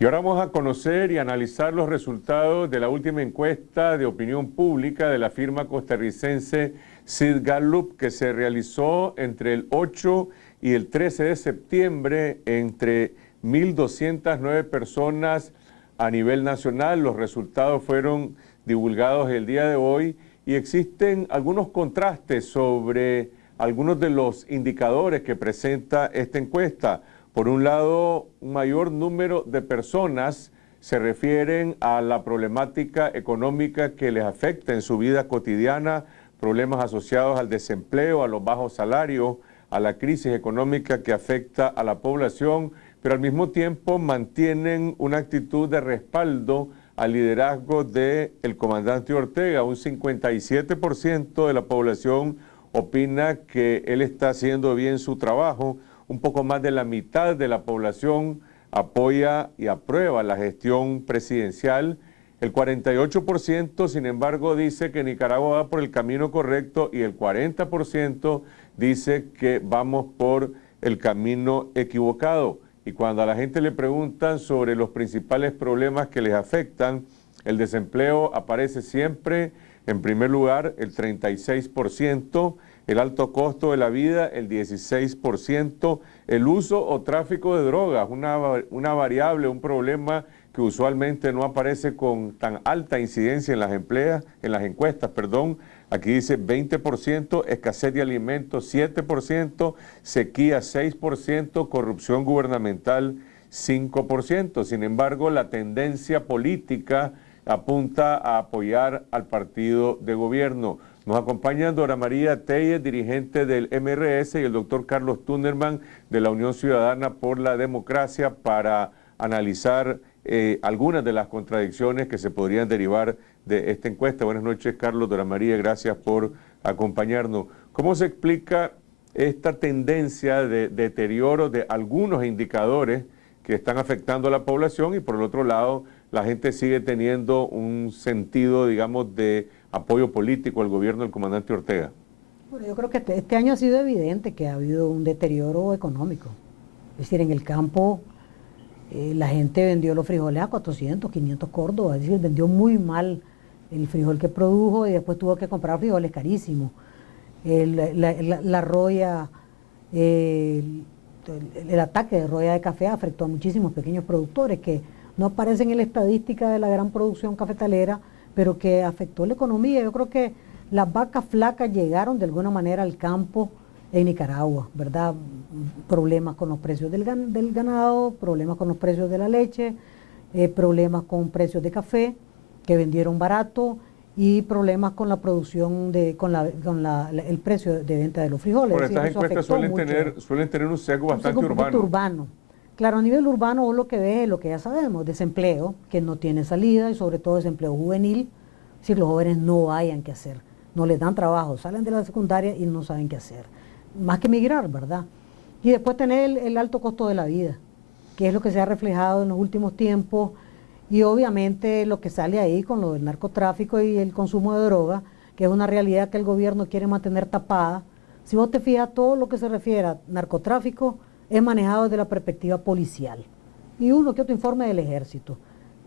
Y ahora vamos a conocer y analizar los resultados de la última encuesta de opinión pública de la firma costarricense Sid Gallup, que se realizó entre el 8 y el 13 de septiembre entre 1.209 personas a nivel nacional. Los resultados fueron divulgados el día de hoy y existen algunos contrastes sobre algunos de los indicadores que presenta esta encuesta. Por un lado, un mayor número de personas se refieren a la problemática económica que les afecta en su vida cotidiana, problemas asociados al desempleo, a los bajos salarios, a la crisis económica que afecta a la población, pero al mismo tiempo mantienen una actitud de respaldo al liderazgo del comandante Ortega. Un 57% de la población opina que él está haciendo bien su trabajo. Un poco más de la mitad de la población apoya y aprueba la gestión presidencial. El 48%, sin embargo, dice que Nicaragua va por el camino correcto y el 40% dice que vamos por el camino equivocado. Y cuando a la gente le preguntan sobre los principales problemas que les afectan, el desempleo aparece siempre en primer lugar, el 36%, el alto costo de la vida, el 16%, el uso o tráfico de drogas, una variable, un problema que usualmente no aparece con tan alta incidencia en las encuestas. Aquí dice 20%, escasez de alimentos 7%, sequía 6%, corrupción gubernamental 5%. Sin embargo, la tendencia política apunta a apoyar al partido de gobierno. Nos acompañan Dora María Tellez, dirigente del MRS, y el doctor Carlos Tunnerman de la Unión Ciudadana por la Democracia, para analizar algunas de las contradicciones que se podrían derivar de esta encuesta. Buenas noches, Carlos. Dora María, gracias por acompañarnos. ¿Cómo se explica esta tendencia de deterioro de algunos indicadores que están afectando a la población y, por el otro lado, la gente sigue teniendo un sentido, digamos, de apoyo político al gobierno del comandante Ortega? Bueno, yo creo que este año ha sido evidente que ha habido un deterioro económico. Es decir, en el campo la gente vendió los frijoles a 400, 500 córdobas, es decir, vendió muy mal el frijol que produjo y después tuvo que comprar frijoles carísimos. La roya, el ataque de roya de café afectó a muchísimos pequeños productores que no aparecen en la estadística de la gran producción cafetalera, pero que afectó la economía. Yo creo que las vacas flacas llegaron de alguna manera al campo en Nicaragua, ¿verdad? Problemas con los precios del ganado, problemas con los precios de la leche, problemas con precios de café que vendieron barato y problemas con la producción, el precio de venta de los frijoles. Bueno, estas encuestas suelen tener un sesgo bastante urbano. Claro, a nivel urbano vos lo que ves es lo que ya sabemos, desempleo, que no tiene salida y sobre todo desempleo juvenil, es decir, los jóvenes no hayan qué hacer, no les dan trabajo, salen de la secundaria y no saben qué hacer, más que emigrar, ¿verdad? Y después tener el alto costo de la vida, que es lo que se ha reflejado en los últimos tiempos y obviamente lo que sale ahí con lo del narcotráfico y el consumo de droga, que es una realidad que el gobierno quiere mantener tapada. Si vos te fijas, todo lo que se refiere a narcotráfico es manejado desde la perspectiva policial y uno que otro informe del ejército,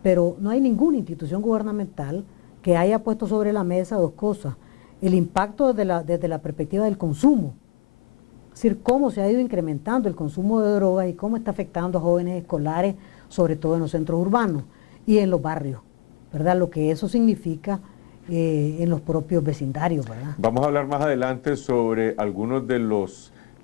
pero no hay ninguna institución gubernamental que haya puesto sobre la mesa dos cosas: el impacto desde la perspectiva del consumo, es decir, cómo se ha ido incrementando el consumo de drogas y cómo está afectando a jóvenes escolares, sobre todo en los centros urbanos y en los barrios, ¿verdad? Lo que eso significa en los propios vecindarios, ¿verdad? Vamos a hablar más adelante sobre algunos de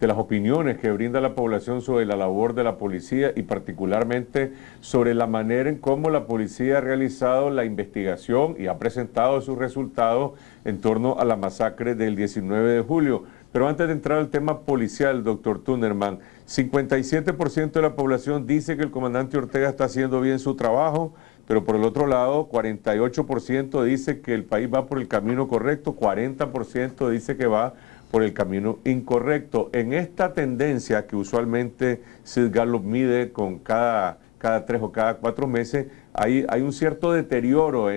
las opiniones que brinda la población sobre la labor de la policía y particularmente sobre la manera en cómo la policía ha realizado la investigación y ha presentado sus resultados en torno a la masacre del 19 de julio. Pero antes de entrar al tema policial, doctor Tunnerman, 57% de la población dice que el comandante Ortega está haciendo bien su trabajo, pero por el otro lado, 48% dice que el país va por el camino correcto, 40% dice que va por el camino incorrecto. En esta tendencia que usualmente Sid Gallup mide con cada 3 o cada 4 meses, hay un cierto deterioro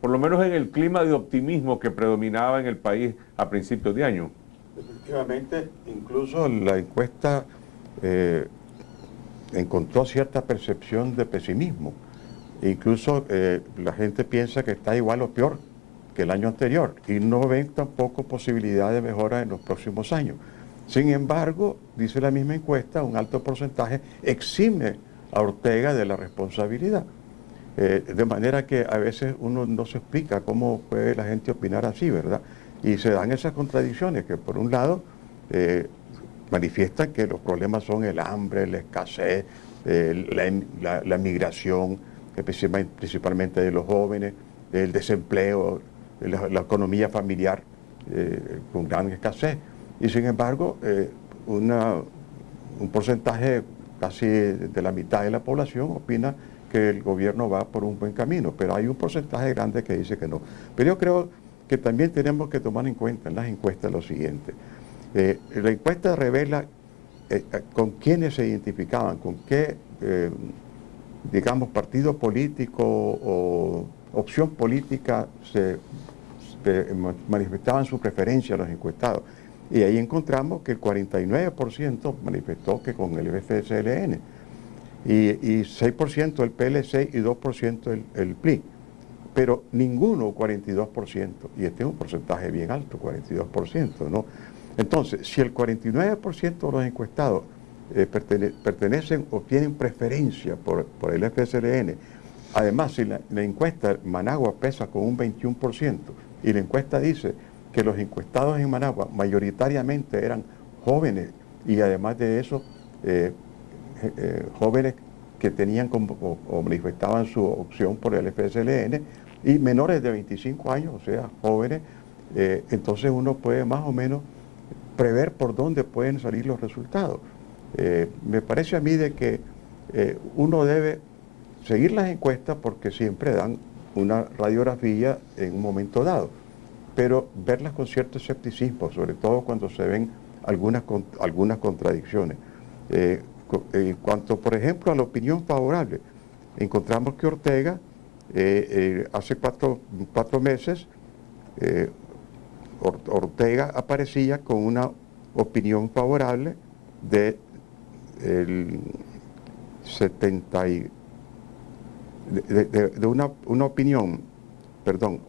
por lo menos en el clima de optimismo que predominaba en el país a principios de año. Efectivamente, incluso la encuesta encontró cierta percepción de pesimismo. Incluso la gente piensa que está igual o peor que el año anterior y no ven tampoco posibilidad de mejora en los próximos años. Sin embargo, dice la misma encuesta, un alto porcentaje exime a Ortega de la responsabilidad. De manera que a veces uno no se explica cómo puede la gente opinar así, ¿verdad? Y se dan esas contradicciones que por un lado manifiestan que los problemas son el hambre, la escasez, la migración, principalmente de los jóvenes, el desempleo, la economía familiar con gran escasez. Y sin embargo, un porcentaje casi de la mitad de la población opina que el gobierno va por un buen camino, pero hay un porcentaje grande que dice que no. Pero yo creo que también tenemos que tomar en cuenta en las encuestas lo siguiente. La encuesta revela con quiénes se identificaban, con qué, digamos, partido político o opción política se manifestaban su preferencia a los encuestados. Y ahí encontramos que el 49% manifestó que con el FSLN, y 6% el PLC y 2% el PLI. Pero ninguno 42%, y este es un porcentaje bien alto, 42%, ¿no? Entonces, si el 49% de los encuestados pertenecen o tienen preferencia por el FSLN, además, si la encuesta Managua pesa con un 21%, y la encuesta dice que los encuestados en Managua mayoritariamente eran jóvenes, y además de eso, jóvenes que tenían o manifestaban su opción por el FSLN, y menores de 25 años, o sea, jóvenes, entonces uno puede más o menos prever por dónde pueden salir los resultados. Me parece a mí de que uno debe seguir las encuestas porque siempre dan una radiografía en un momento dado, pero verlas con cierto escepticismo, sobre todo cuando se ven algunas contradicciones. En cuanto, por ejemplo, a la opinión favorable, encontramos que Ortega, hace cuatro meses, Ortega aparecía con una opinión favorable de una opinión, perdón,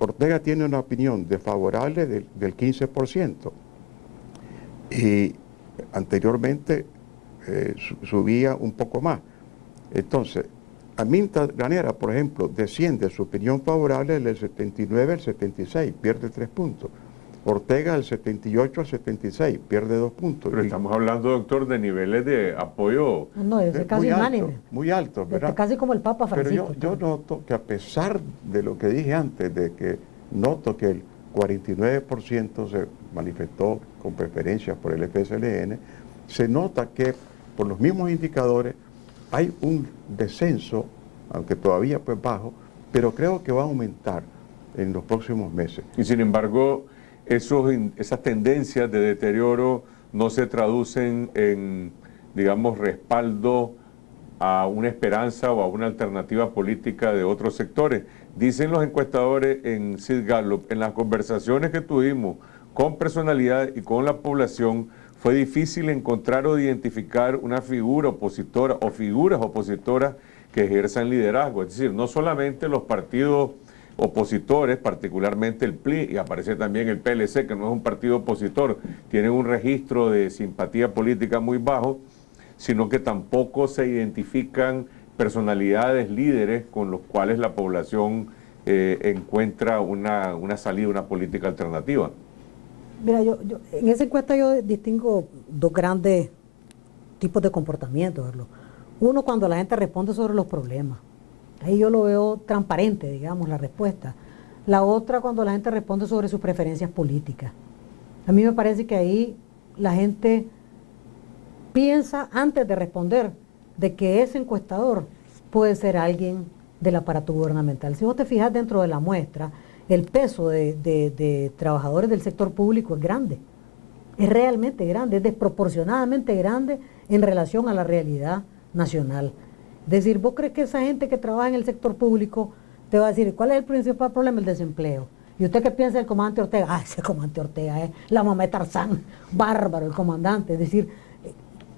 Ortega tiene una opinión desfavorable del 15%, y anteriormente subía un poco más. Entonces, Aminta Granera, por ejemplo, desciende su opinión favorable del 79 al 76, pierde 3 puntos. Ortega del 78 al 76, pierde 2 puntos. Pero estamos hablando, doctor, de niveles de apoyo. No, es casi unánime. Muy alto, ¿verdad? Casi como el Papa Francisco. Pero yo noto que a pesar de lo que dije antes, de que noto que el 49% se manifestó con preferencia por el FSLN, se nota que por los mismos indicadores hay un descenso, aunque todavía pues bajo, pero creo que va a aumentar en los próximos meses. Y sin embargo, esas tendencias de deterioro no se traducen en, digamos, respaldo a una esperanza o a una alternativa política de otros sectores. Dicen los encuestadores en Sid Gallup, en las conversaciones que tuvimos con personalidad y con la población, fue difícil encontrar o identificar una figura opositora o figuras opositoras que ejerzan liderazgo. Es decir, no solamente los partidos opositores, particularmente el PLI, y aparece también el PLC, que no es un partido opositor, tienen un registro de simpatía política muy bajo, sino que tampoco se identifican personalidades líderes con los cuales la población encuentra una salida, una política alternativa. Mira, yo en esa encuesta yo distingo dos grandes tipos de comportamientos, ¿verdad? Uno, cuando la gente responde sobre los problemas. Ahí yo lo veo transparente, digamos, la respuesta. La otra, cuando la gente responde sobre sus preferencias políticas. A mí me parece que ahí la gente piensa antes de responder de que ese encuestador puede ser alguien del aparato gubernamental. Si vos te fijas dentro de la muestra, el peso de trabajadores del sector público es grande. Es realmente grande, es desproporcionadamente grande en relación a la realidad nacional. Es decir, ¿vos crees que esa gente que trabaja en el sector público te va a decir cuál es el principal problema? El desempleo. ¿Y usted qué piensa del comandante Ortega? Ese comandante Ortega es la mamá de Tarzán, bárbaro el comandante. Es decir,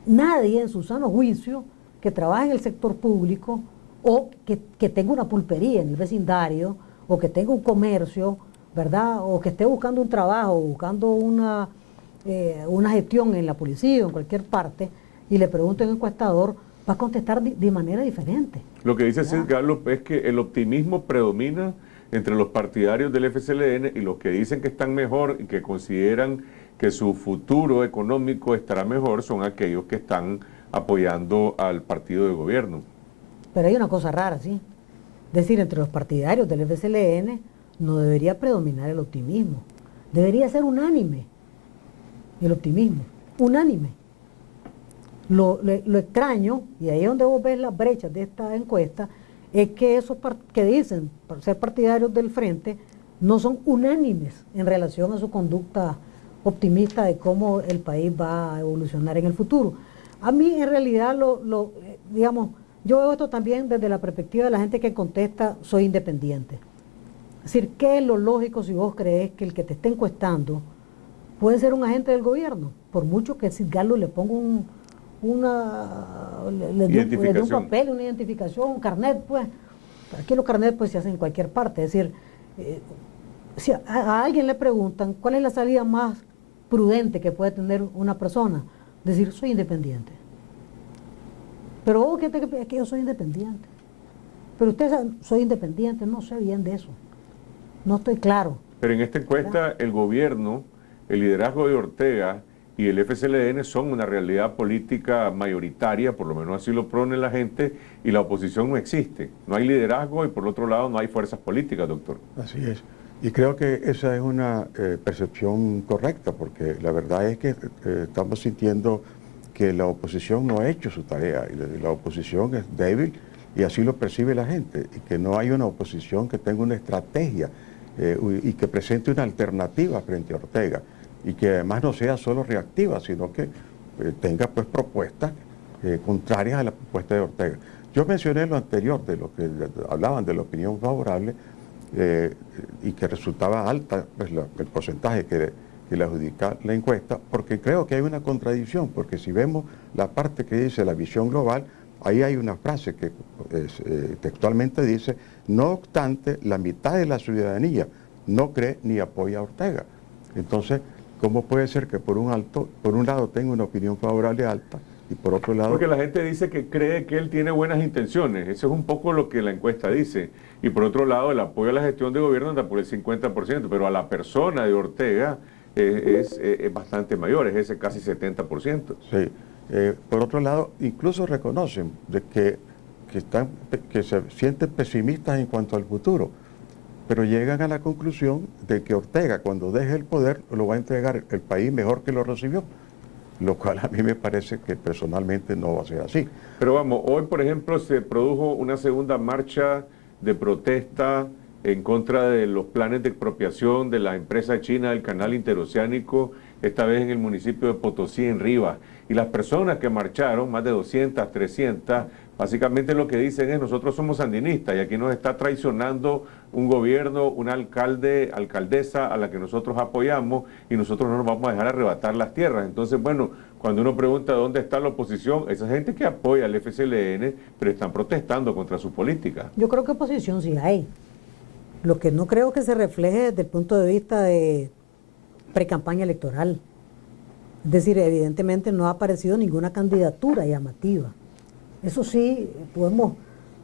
nadie en su sano juicio que trabaje en el sector público o que tenga una pulpería en el vecindario o que tenga un comercio, ¿verdad? O que esté buscando un trabajo, buscando una gestión en la policía o en cualquier parte y le pregunte a un encuestador, va a contestar de manera diferente. Lo que dice Sid Gallup es que el optimismo predomina entre los partidarios del FSLN y los que dicen que están mejor y que consideran que su futuro económico estará mejor son aquellos que están apoyando al partido de gobierno. Pero hay una cosa rara, ¿sí? Es decir, entre los partidarios del FSLN no debería predominar el optimismo. Debería ser unánime el optimismo, unánime. Lo extraño, y ahí es donde vos ves las brechas de esta encuesta, es que esos que dicen ser partidarios del frente no son unánimes en relación a su conducta optimista de cómo el país va a evolucionar en el futuro. A mí en realidad, digamos, yo veo esto también desde la perspectiva de la gente que contesta, soy independiente. Es decir, ¿qué es lo lógico si vos crees que el que te esté encuestando puede ser un agente del gobierno? Por mucho que Sid Gallup le ponga le dé un papel, una identificación, un carnet, pues. Aquí los carnets pues se hacen en cualquier parte. Es decir, si a alguien le preguntan cuál es la salida más prudente que puede tener una persona, decir, soy independiente. Pero vos que yo soy independiente. Pero usted sabe, soy independiente, no sé bien de eso. No estoy claro. Pero en esta encuesta el gobierno, el liderazgo de Ortega y el FSLN son una realidad política mayoritaria, por lo menos así lo propone la gente, y la oposición no existe. No hay liderazgo y por otro lado no hay fuerzas políticas, doctor. Así es. Y creo que esa es una percepción correcta, porque la verdad es que estamos sintiendo que la oposición no ha hecho su tarea, y la oposición es débil, y así lo percibe la gente, y que no hay una oposición que tenga una estrategia y que presente una alternativa frente a Ortega, y que además no sea solo reactiva, sino que tenga pues propuestas contrarias a la propuesta de Ortega. Yo mencioné lo anterior, de lo que hablaban de la opinión favorable, y que resultaba alta pues, el porcentaje que le adjudica la encuesta, porque creo que hay una contradicción, porque si vemos la parte que dice la visión global, ahí hay una frase que textualmente dice, no obstante, la mitad de la ciudadanía no cree ni apoya a Ortega. Entonces, ¿cómo puede ser que por un lado tenga una opinión favorable alta y por otro lado... Porque la gente dice que cree que él tiene buenas intenciones, eso es un poco lo que la encuesta dice, y por otro lado el apoyo a la gestión de gobierno anda por el 50%, pero a la persona de Ortega es bastante mayor, es ese casi 70%. Sí, por otro lado, incluso reconocen de que se sienten pesimistas en cuanto al futuro, pero llegan a la conclusión de que Ortega, cuando deje el poder, lo va a entregar el país mejor que lo recibió, lo cual a mí me parece que personalmente no va a ser así. Pero vamos, hoy por ejemplo se produjo una segunda marcha de protesta en contra de los planes de expropiación de la empresa china del canal interoceánico, esta vez en el municipio de Potosí, en Rivas. Y las personas que marcharon, más de 200, 300, básicamente lo que dicen es nosotros somos sandinistas y aquí nos está traicionando un gobierno, un alcalde, alcaldesa a la que nosotros apoyamos y nosotros no nos vamos a dejar arrebatar las tierras. Entonces, bueno, cuando uno pregunta dónde está la oposición, esa gente que apoya al FSLN, pero están protestando contra su política. Yo creo que oposición sí hay. Lo que no creo que se refleje desde el punto de vista de precampaña electoral. Es decir, evidentemente no ha aparecido ninguna candidatura llamativa. Eso sí, podemos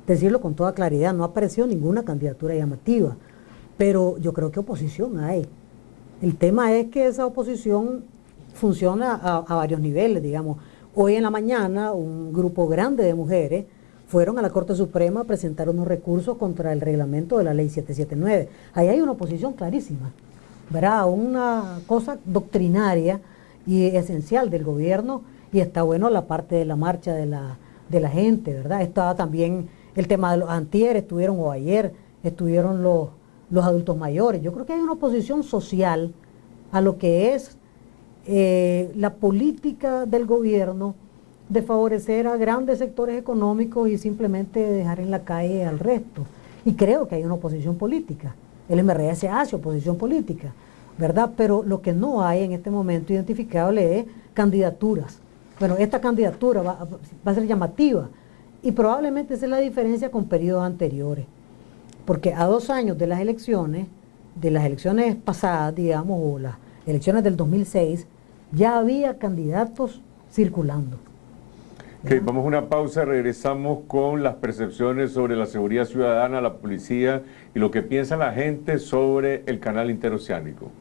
decirlo con toda claridad, no ha aparecido ninguna candidatura llamativa, pero yo creo que oposición hay. El tema es que esa oposición funciona a varios niveles, digamos. Hoy en la mañana un grupo grande de mujeres fueron a la Corte Suprema a presentar unos recursos contra el reglamento de la Ley 779. Ahí hay una oposición clarísima, ¿verdad? Una cosa doctrinaria y esencial del gobierno, y está bueno la parte de la marcha de la gente, ¿verdad? Estaba también el tema de los antier, estuvieron, o ayer, estuvieron los adultos mayores. Yo creo que hay una oposición social a lo que es la política del gobierno de favorecer a grandes sectores económicos y simplemente dejar en la calle al resto. Y creo que hay una oposición política. El MRS hace oposición política, ¿verdad? Pero lo que no hay en este momento identificable es candidaturas Bueno, esta candidatura va a ser llamativa y probablemente esa es la diferencia con periodos anteriores, porque a 2 años de las elecciones pasadas, digamos, o las elecciones del 2006, ya había candidatos circulando. Ok, vamos a una pausa, regresamos con las percepciones sobre la seguridad ciudadana, la policía y lo que piensa la gente sobre el canal interoceánico.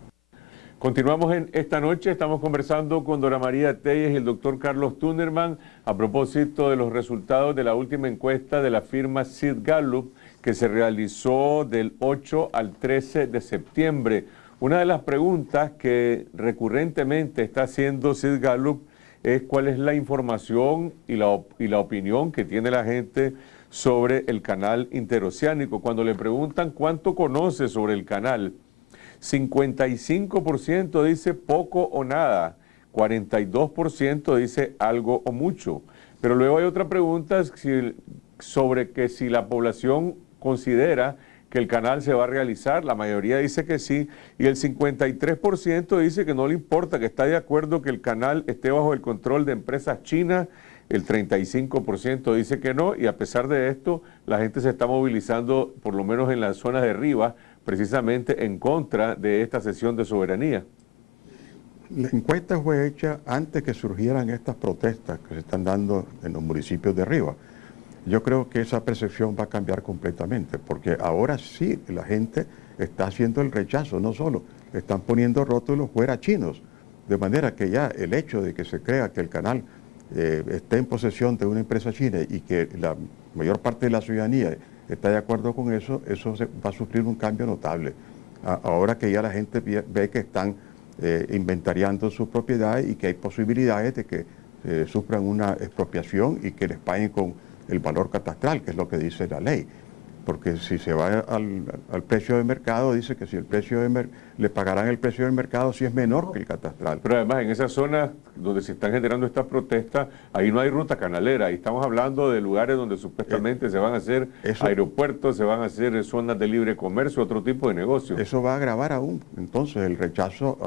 Continuamos en esta noche, estamos conversando con Dora María Telles y el doctor Carlos Tunnerman a propósito de los resultados de la última encuesta de la firma Sid Gallup que se realizó del 8 al 13 de septiembre. Una de las preguntas que recurrentemente está haciendo Sid Gallup es cuál es la información y la opinión que tiene la gente sobre el canal interoceánico. Cuando le preguntan cuánto conoce sobre el canal, 55% dice poco o nada, 42% dice algo o mucho. Pero luego hay otra pregunta sobre que si la población considera que el canal se va a realizar, la mayoría dice que sí, y el 53% dice que no le importa, que está de acuerdo que el canal esté bajo el control de empresas chinas, el 35% dice que no, y a pesar de esto, la gente se está movilizando, por lo menos en las zonas de Rivas, precisamente en contra de esta cesión de soberanía. La encuesta fue hecha antes que surgieran estas protestas que se están dando en los municipios de Rivas. Yo creo que esa percepción va a cambiar completamente, porque ahora sí la gente está haciendo el rechazo, no solo están poniendo rótulos fuera chinos, de manera que ya el hecho de que se crea que el canal esté en posesión de una empresa china y que la mayor parte de la ciudadanía está de acuerdo con eso, va a sufrir un cambio notable. Ahora que ya la gente ve que están inventariando su propiedad y que hay posibilidades de que sufran una expropiación y que les paguen con el valor catastral, que es lo que dice la ley. Porque si se va al precio de mercado, dice que si el precio le pagarán el precio del mercado si es menor que el catastral. Pero además en esas zonas donde se están generando estas protestas, ahí no hay ruta canalera, ahí estamos hablando de lugares donde supuestamente se van a hacer aeropuertos, se van a hacer zonas de libre comercio, otro tipo de negocios. Eso va a agravar aún entonces el rechazo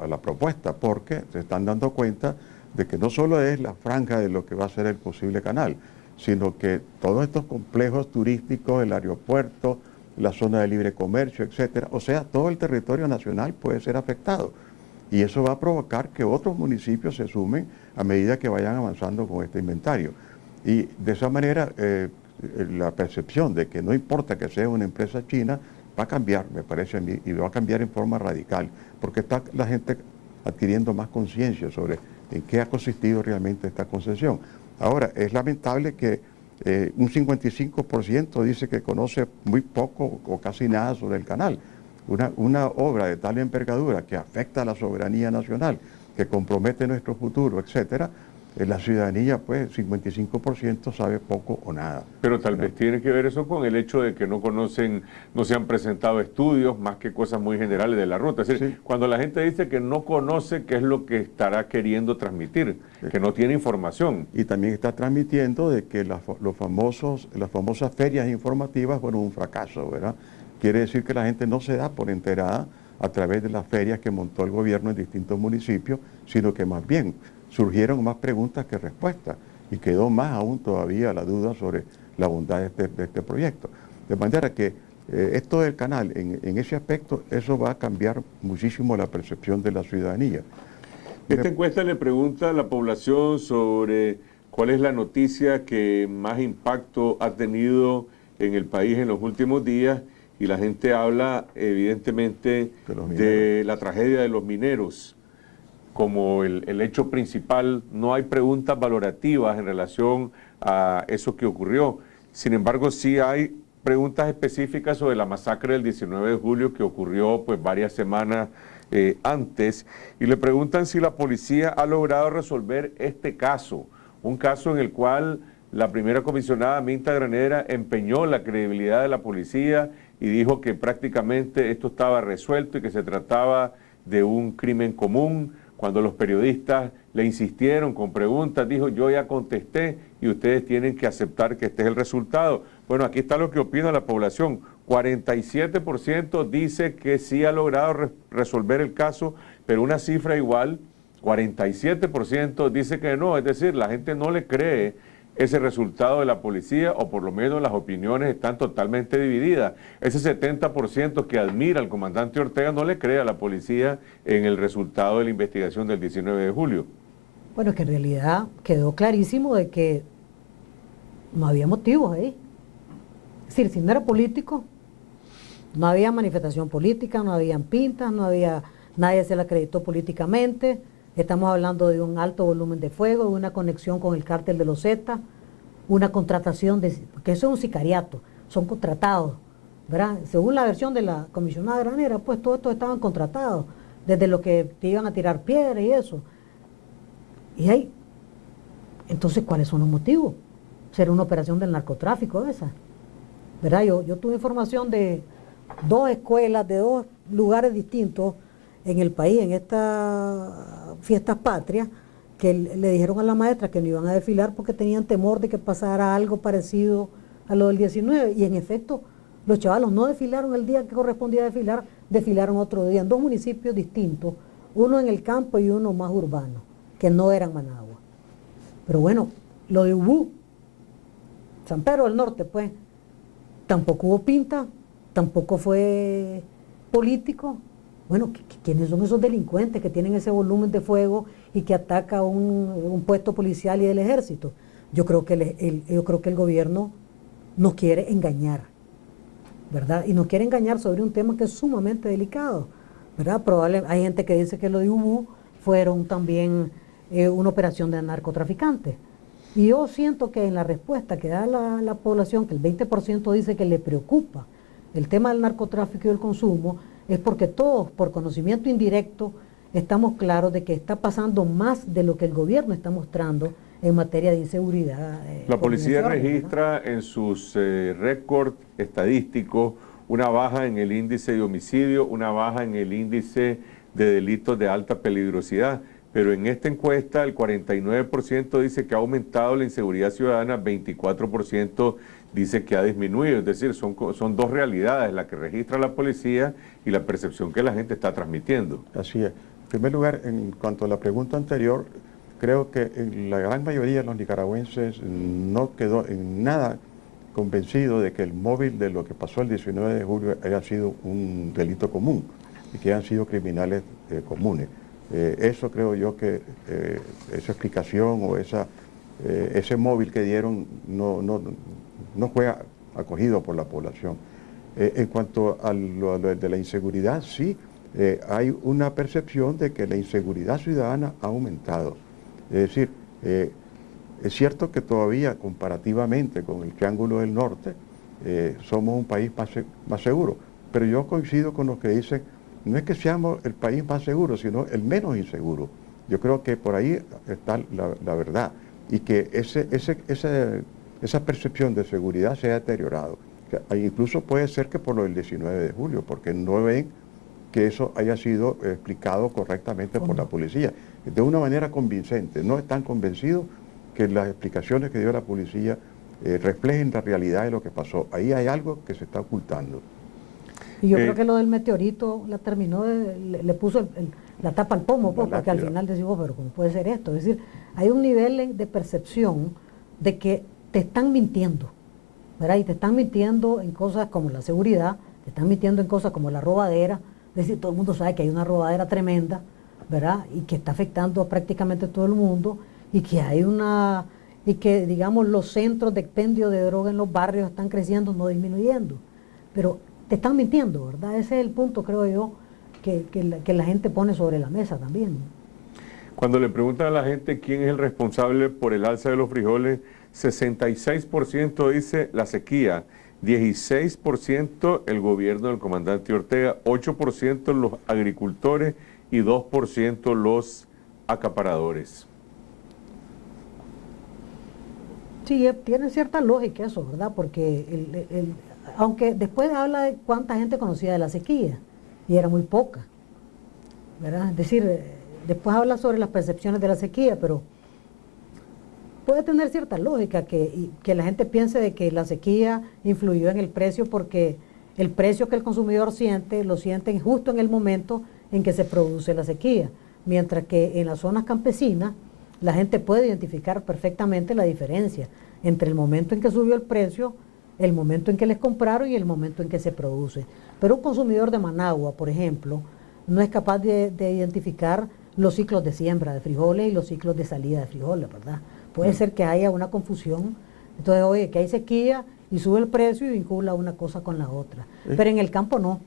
a la propuesta, porque se están dando cuenta de que no solo es la franja de lo que va a ser el posible canal, sino que todos estos complejos turísticos, el aeropuerto, la zona de libre comercio, etcétera, o sea, todo el territorio nacional puede ser afectado. Y eso va a provocar que otros municipios se sumen a medida que vayan avanzando con este inventario. Y de esa manera, la percepción de que no importa que sea una empresa china, va a cambiar, me parece a mí, y va a cambiar en forma radical, porque está la gente adquiriendo más conciencia sobre en qué ha consistido realmente esta concesión. Ahora, es lamentable que un 55% dice que conoce muy poco o casi nada sobre el canal. Una obra de tal envergadura que afecta a la soberanía nacional, que compromete nuestro futuro, etcétera, la ciudadanía, pues, 55% sabe poco o nada. Pero tal vez tiene que ver eso con el hecho de que no conocen, no se han presentado estudios más que cosas muy generales de la ruta. Es decir, sí, cuando la gente dice que no conoce qué es lo que estará queriendo transmitir, que no tiene información. Y también está transmitiendo de que las famosas ferias informativas fueron un fracaso, ¿verdad? Quiere decir que la gente no se da por enterada a través de las ferias que montó el gobierno en distintos municipios, sino que más bien surgieron más preguntas que respuestas y quedó más aún todavía la duda sobre la bondad de este proyecto. De manera que esto del canal, en ese aspecto, eso va a cambiar muchísimo la percepción de la ciudadanía. Esta encuesta le pregunta a la población sobre cuál es la noticia que más impacto ha tenido en el país en los últimos días, y la gente habla evidentemente de la tragedia de los mineros como el hecho principal. No hay preguntas valorativas en relación a eso que ocurrió. Sin embargo, sí hay preguntas específicas sobre la masacre del 19 de julio que ocurrió pues varias semanas antes, y le preguntan si la policía ha logrado resolver este caso, un caso en el cual la primera comisionada Minta Granera empeñó la credibilidad de la policía y dijo que prácticamente esto estaba resuelto y que se trataba de un crimen común. Cuando los periodistas le insistieron con preguntas, dijo: yo ya contesté y ustedes tienen que aceptar que este es el resultado. Bueno, aquí está lo que opina la población. 47% dice que sí ha logrado resolver el caso, pero una cifra igual 47% dice que no, es decir, la gente no le cree ese resultado de la policía, o por lo menos las opiniones están totalmente divididas. Ese 70% que admira al comandante Ortega no le cree a la policía en el resultado de la investigación del 19 de julio. Bueno, es que en realidad quedó clarísimo de que no había motivos ahí. Es decir, si no era político, no había manifestación política, no habían pintas, no había, nadie se le acreditó políticamente. Estamos hablando de un alto volumen de fuego, de una conexión con el cártel de los Zetas, una contratación, que eso es un sicariato, son contratados, ¿verdad? Según la versión de la comisionada Granera, pues todos estos estaban contratados, desde lo que te iban a tirar piedras y eso. Y ahí, entonces, ¿cuáles son los motivos? ¿Será una operación del narcotráfico esa? ¿Verdad? Yo tuve información de 2 escuelas, de 2 lugares distintos en el país, en estas fiestas patrias, que le dijeron a la maestra que no iban a desfilar porque tenían temor de que pasara algo parecido a lo del 19. Y en efecto, los chavalos no desfilaron el día que correspondía desfilar, desfilaron otro día en 2 municipios distintos, uno en el campo y uno más urbano, que no eran Managua. Pero bueno, lo de Ubú, San Pedro del Norte, pues, tampoco hubo pinta, tampoco fue político. Bueno, ¿quiénes son esos delincuentes que tienen ese volumen de fuego y que ataca un puesto policial y del ejército? Yo creo que el gobierno nos quiere engañar, ¿verdad? Y nos quiere engañar sobre un tema que es sumamente delicado, ¿verdad? Hay gente que dice que lo de Ubú fueron también una operación de narcotraficantes. Y yo siento que en la respuesta que da la población, que el 20% dice que le preocupa el tema del narcotráfico y el consumo, es porque todos, por conocimiento indirecto, estamos claros de que está pasando más de lo que el gobierno está mostrando en materia de inseguridad. La policía registra en sus récords estadísticos una baja en el índice de homicidio, una baja en el índice de delitos de alta peligrosidad, pero en esta encuesta el 49% dice que ha aumentado la inseguridad ciudadana, 24% dice que ha disminuido, es decir, son 2 realidades, la que registra la policía y la percepción que la gente está transmitiendo. Así es. En primer lugar, en cuanto a la pregunta anterior, creo que la gran mayoría de los nicaragüenses no quedó en nada convencido de que el móvil de lo que pasó el 19 de julio haya sido un delito común y que hayan sido criminales comunes. Eso creo yo que esa explicación o ese móvil que dieron no fue acogido por la población. En cuanto a lo de la inseguridad, sí, hay una percepción de que la inseguridad ciudadana ha aumentado. Es decir, es cierto que todavía comparativamente con el Triángulo del Norte somos un país más seguro, pero yo coincido con los que dicen, no es que seamos el país más seguro, sino el menos inseguro. Yo creo que por ahí está la verdad y que esa percepción de seguridad se ha deteriorado. Incluso puede ser que por lo del 19 de julio, porque no ven que eso haya sido explicado correctamente por la policía, de una manera convincente. No están convencidos que las explicaciones que dio la policía reflejen la realidad de lo que pasó. Ahí hay algo que se está ocultando. Y yo creo que lo del meteorito la terminó, le puso la tapa al pomo, pues, porque al final decimos, pero ¿cómo puede ser esto? Es decir, hay un nivel de percepción de que te están mintiendo, ¿verdad? Y te están mintiendo en cosas como la seguridad, te están mintiendo en cosas como la robadera. Es decir, todo el mundo sabe que hay una robadera tremenda, ¿verdad? Y que está afectando a prácticamente todo el mundo, y que digamos los centros de expendio de droga en los barrios están creciendo, no disminuyendo. Pero te están mintiendo, ¿verdad? Ese es el punto, creo yo, que la gente pone sobre la mesa también. Cuando le preguntan a la gente quién es el responsable por el alza de los frijoles, 66% dice la sequía, 16% el gobierno del comandante Ortega, 8% los agricultores y 2% los acaparadores. Sí, tiene cierta lógica eso, ¿verdad? Porque aunque después habla de cuánta gente conocía de la sequía, y era muy poca, ¿verdad? Es decir, después habla sobre las percepciones de la sequía, pero puede tener cierta lógica que la gente piense de que la sequía influyó en el precio, porque el precio que el consumidor siente, lo sienten justo en el momento en que se produce la sequía. mientras que en las zonas campesinas la gente puede identificar perfectamente la diferencia entre el momento en que subió el precio, el momento en que les compraron y el momento en que se produce. Pero un consumidor de Managua, por ejemplo, no es capaz de identificar los ciclos de siembra de frijoles y los ciclos de salida de frijoles, ¿verdad? Puede ser que haya una confusión. Entonces, oye, que hay sequía y sube el precio y vincula una cosa con la otra. Pero en el campo no.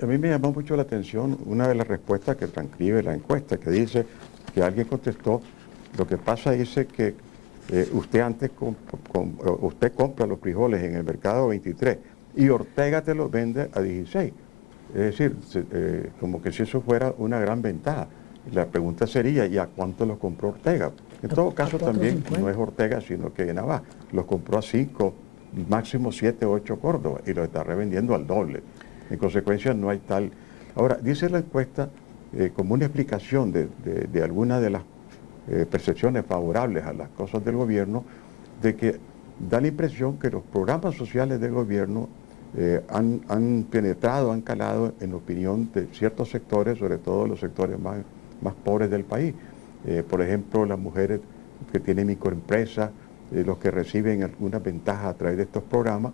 A mí me llamó mucho la atención una de las respuestas que transcribe la encuesta, que dice que alguien contestó, lo que pasa dice que usted usted compra los frijoles en el mercado 23 y Ortega te los vende a 16. Es decir, como que si eso fuera una gran ventaja. La pregunta sería, ¿y a cuánto los compró Ortega? En todo caso también no es Ortega, sino que Navas los compró a 5, máximo 7, 8 Córdoba y los está revendiendo al doble. En consecuencia no hay tal... Ahora, dice la encuesta como una explicación de algunas de las percepciones favorables a las cosas del gobierno, de que da la impresión que los programas sociales del gobierno han penetrado, han calado en la opinión de ciertos sectores, sobre todo los sectores más pobres del país. Por ejemplo, las mujeres que tienen microempresas, los que reciben algunas ventajas a través de estos programas,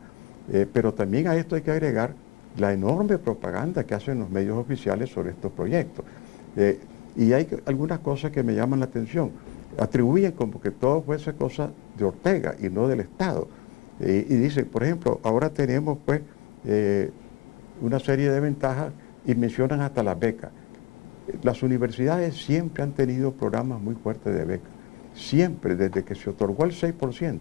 pero también a esto hay que agregar la enorme propaganda que hacen los medios oficiales sobre estos proyectos. Y hay algunas cosas que me llaman la atención. Atribuyen como que todo fuese cosa de Ortega y no del Estado. Y dicen, por ejemplo, ahora tenemos pues una serie de ventajas y mencionan hasta las becas. Las universidades siempre han tenido programas muy fuertes de becas. Siempre, desde que se otorgó el 6%,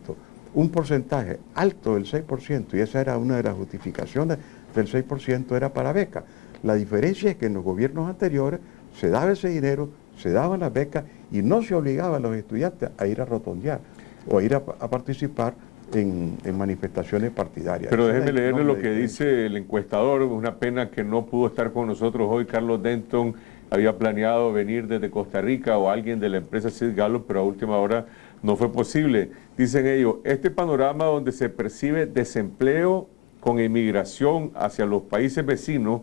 un porcentaje alto del 6%, y esa era una de las justificaciones del 6%, era para becas. La diferencia es que en los gobiernos anteriores se daba ese dinero, se daban las becas y no se obligaba a los estudiantes a ir a rotondear o a ir a participar en manifestaciones partidarias. Pero déjeme leerle lo que dice el encuestador. Una pena que no pudo estar con nosotros hoy. Carlos Denton había planeado venir desde Costa Rica o alguien de la empresa Sid Gallup, pero a última hora no fue posible. Dicen ellos, este panorama donde se percibe desempleo con emigración hacia los países vecinos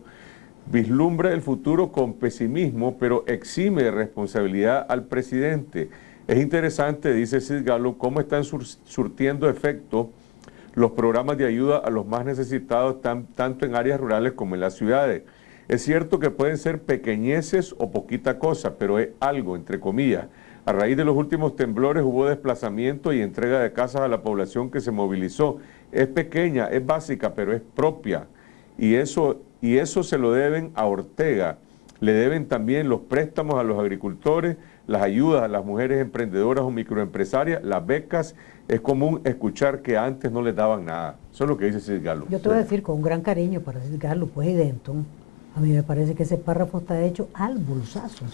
vislumbra el futuro con pesimismo, pero exime de responsabilidad al presidente. Es interesante, dice Sid Gallup, cómo están surtiendo efecto los programas de ayuda a los más necesitados, tanto en áreas rurales como en las ciudades. Es cierto que pueden ser pequeñeces o poquita cosa, pero es algo, entre comillas. A raíz de los últimos temblores hubo desplazamiento y entrega de casas a la población que se movilizó. Es pequeña, es básica, pero es propia. Y eso se lo deben a Ortega. Le deben también los préstamos a los agricultores, las ayudas a las mujeres emprendedoras o microempresarias, las becas. Es común escuchar que antes no les daban nada. Eso es lo que dice Sid Gallup. Yo te voy a decir con un gran cariño para Sid Gallup, pues, y Denton. A mí me parece que ese párrafo está hecho al bolsazo,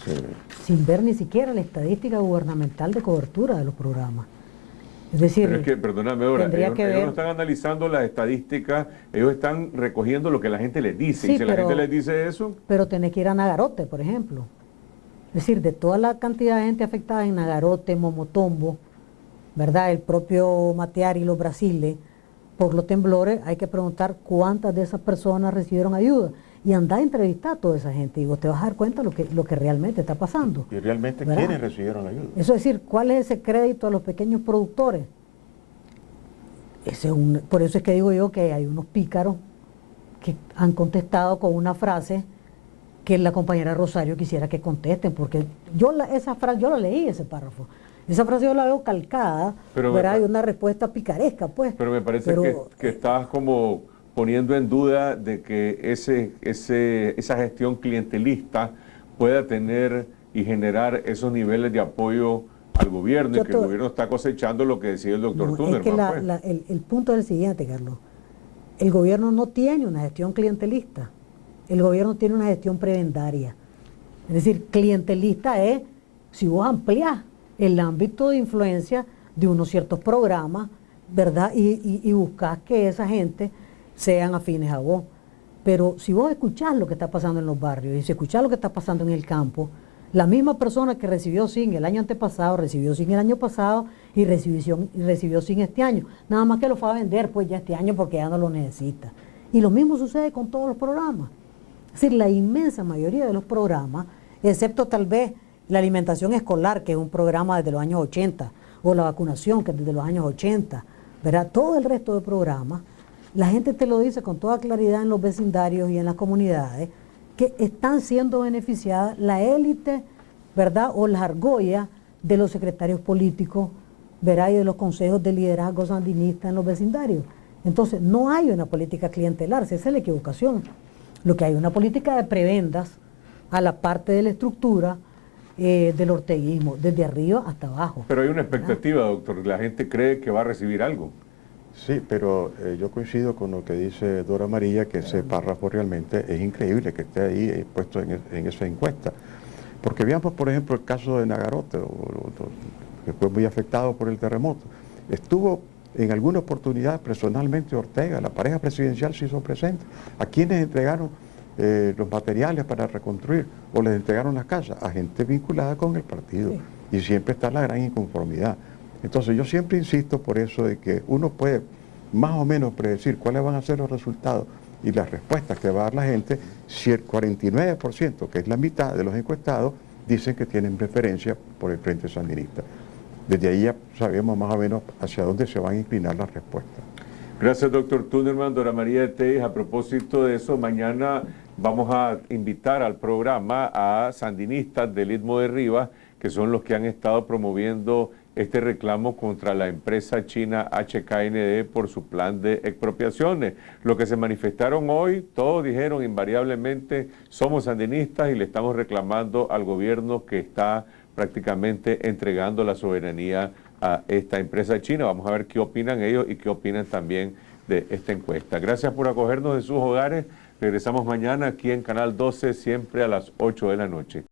sin ver ni siquiera la estadística gubernamental de cobertura de los programas. Es decir, pero es que, perdóname ahora, ellos no están analizando las estadísticas, ellos están recogiendo lo que la gente les dice. Sí, y si la gente les dice eso... Pero tenés que ir a Nagarote, por ejemplo. Es decir, de toda la cantidad de gente afectada en Nagarote, Momotombo, ¿verdad? El propio Mateari y los Brasiles, por los temblores, hay que preguntar cuántas de esas personas recibieron ayuda. Y andá a entrevistar a toda esa gente y vos te vas a dar cuenta lo que realmente está pasando. Y realmente, ¿verdad? ¿Quiénes recibieron ayuda? Eso es decir, ¿cuál es ese crédito a los pequeños productores? Por eso es que digo yo que hay unos pícaros que han contestado con una frase que la compañera Rosario quisiera que contesten, porque esa frase, yo la leí, ese párrafo. Esa frase yo la veo calcada, ¿verdad? Hay una respuesta picaresca, pues. Pero me parece que estás como poniendo en duda de que esa gestión clientelista pueda tener y generar esos niveles de apoyo al gobierno y que el gobierno está cosechando lo que decía el doctor Thunderman. Es que el punto es el siguiente, Carlos. El gobierno no tiene una gestión clientelista. El gobierno tiene una gestión prebendaria. Es decir, clientelista es si vos ampliás el ámbito de influencia de unos ciertos programas, ¿verdad? Y buscás que esa gente sean afines a vos. Pero si vos escuchás lo que está pasando en los barrios y si escuchás lo que está pasando en el campo, la misma persona que recibió SIN el año antepasado, recibió SIN el año pasado y recibió SIN este año. Nada más que lo fue a vender pues ya este año porque ya no lo necesita. Y lo mismo sucede con todos los programas. Es decir, la inmensa mayoría de los programas, excepto tal vez la alimentación escolar, que es un programa desde los años 80, o la vacunación, que es desde los años 80, ¿verdad? Todo el resto de programas, la gente te lo dice con toda claridad en los vecindarios y en las comunidades, que están siendo beneficiadas la élite, ¿verdad? O las argollas de los secretarios políticos, ¿verdad? Y de los consejos de liderazgo sandinista en los vecindarios. Entonces, no hay una política clientelar, esa es la equivocación. Lo que hay es una política de prebendas a la parte de la estructura del orteguismo, desde arriba hasta abajo. Pero hay una expectativa, doctor. La gente cree que va a recibir algo. Sí, pero yo coincido con lo que dice Dora María, que ese párrafo realmente es increíble que esté ahí puesto en esa encuesta. Porque veamos, por ejemplo, el caso de Nagarote, que fue muy afectado por el terremoto. Estuvo en alguna oportunidad personalmente Ortega, la pareja presidencial se hizo presente. ¿A quienes entregaron los materiales para reconstruir o les entregaron las casas? A gente vinculada con el partido. Sí. Y siempre está la gran inconformidad. Entonces yo siempre insisto por eso de que uno puede más o menos predecir cuáles van a ser los resultados y las respuestas que va a dar la gente si el 49%, que es la mitad de los encuestados, dicen que tienen preferencia por el Frente Sandinista. Desde ahí ya sabemos más o menos hacia dónde se van a inclinar las respuestas. Gracias, doctor Tunderman. Dora María de Telles, a propósito de eso, mañana vamos a invitar al programa a sandinistas del Istmo de Rivas, que son los que han estado promoviendo este reclamo contra la empresa china HKND por su plan de expropiaciones. Los que se manifestaron hoy, todos dijeron invariablemente, somos sandinistas y le estamos reclamando al gobierno que está prácticamente entregando la soberanía a esta empresa china. Vamos a ver qué opinan ellos y qué opinan también de esta encuesta. Gracias por acogernos de sus hogares. Regresamos mañana aquí en Canal 12, siempre a las 8 de la noche.